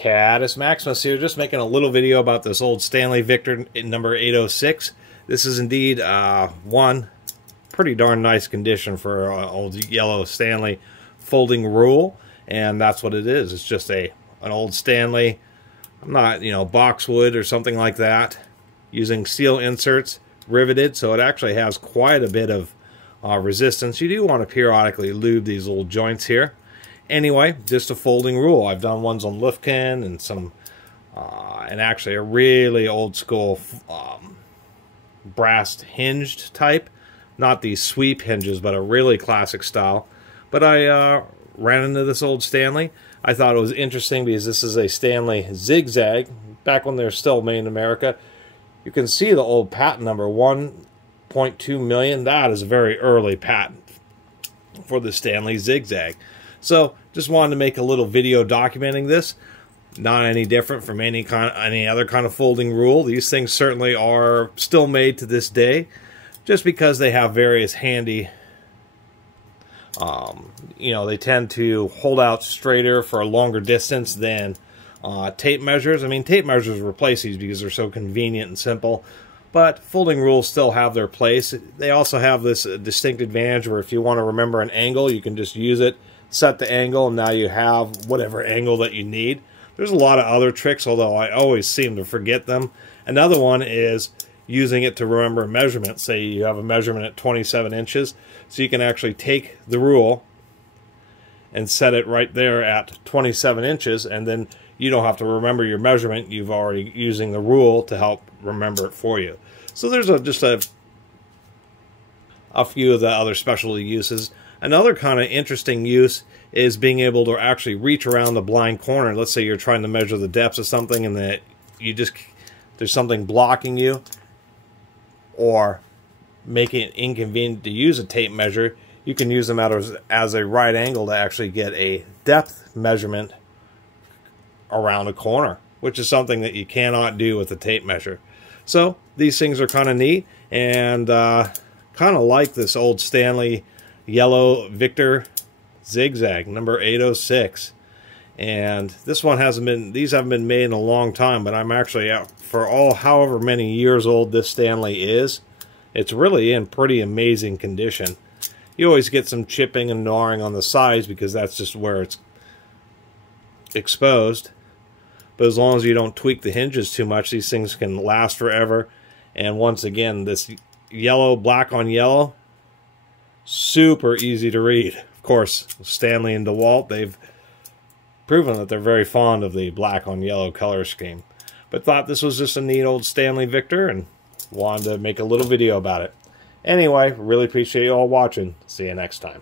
Catus Maximus here, just making a little video about this old Stanley Victor number 806. This is indeed one pretty darn nice condition for old yellow Stanley folding rule, and that's what it is. It's just an old Stanley, not boxwood or something like that, using steel inserts riveted, so it actually has quite a bit of resistance. You do want to periodically lube these little joints here. Anyway, just a folding rule. I've done ones on Lufkin and some, and actually a really old school brass hinged type. Not these sweep hinges, but a really classic style. But I ran into this old Stanley. I thought it was interesting because this is a Stanley zigzag. Back when they're still made in America, you can see the old patent number 1.2 million. That is a very early patent for the Stanley zigzag. So just wanted to make a little video documenting this. Not any different from any other kind of folding rule. These things certainly are still made to this day, just because they have various handy, they tend to hold out straighter for a longer distance than tape measures. I mean, tape measures replace these because they're so convenient and simple, but folding rules still have their place. They also have this distinct advantage where if you want to remember an angle, you can just use it, set the angle, and now you have whatever angle that you need. There's a lot of other tricks, although I always seem to forget them. Another one is using it to remember a measurement. Say you have a measurement at 27 inches, so you can actually take the rule and set it right there at 27 inches, and then you don't have to remember your measurement. You've already using the rule to help remember it for you. So there's just a few of the other specialty uses. Another kind of interesting use is being able to actually reach around the blind corner. Let's say you're trying to measure the depths of something and that there's something blocking you, or making it inconvenient to use a tape measure. You can use them as a right angle to actually get a depth measurement around a corner, which is something that you cannot do with a tape measure. So these things are kind of neat, and kind of like this old Stanley yellow Victor zigzag number 806. And this one these haven't been made in a long time, but I'm actually out for however many years old this Stanley is. It's really in pretty amazing condition. You always get some chipping and gnawing on the sides because that's just where it's exposed. But as long as you don't tweak the hinges too much, these things can last forever. And once again, this yellow, black on yellow, super easy to read. Of course, Stanley and DeWalt, they've proven that they're very fond of the black on yellow color scheme. But thought this was just a neat old Stanley Victor and wanted to make a little video about it. Anyway, really appreciate you all watching. See you next time.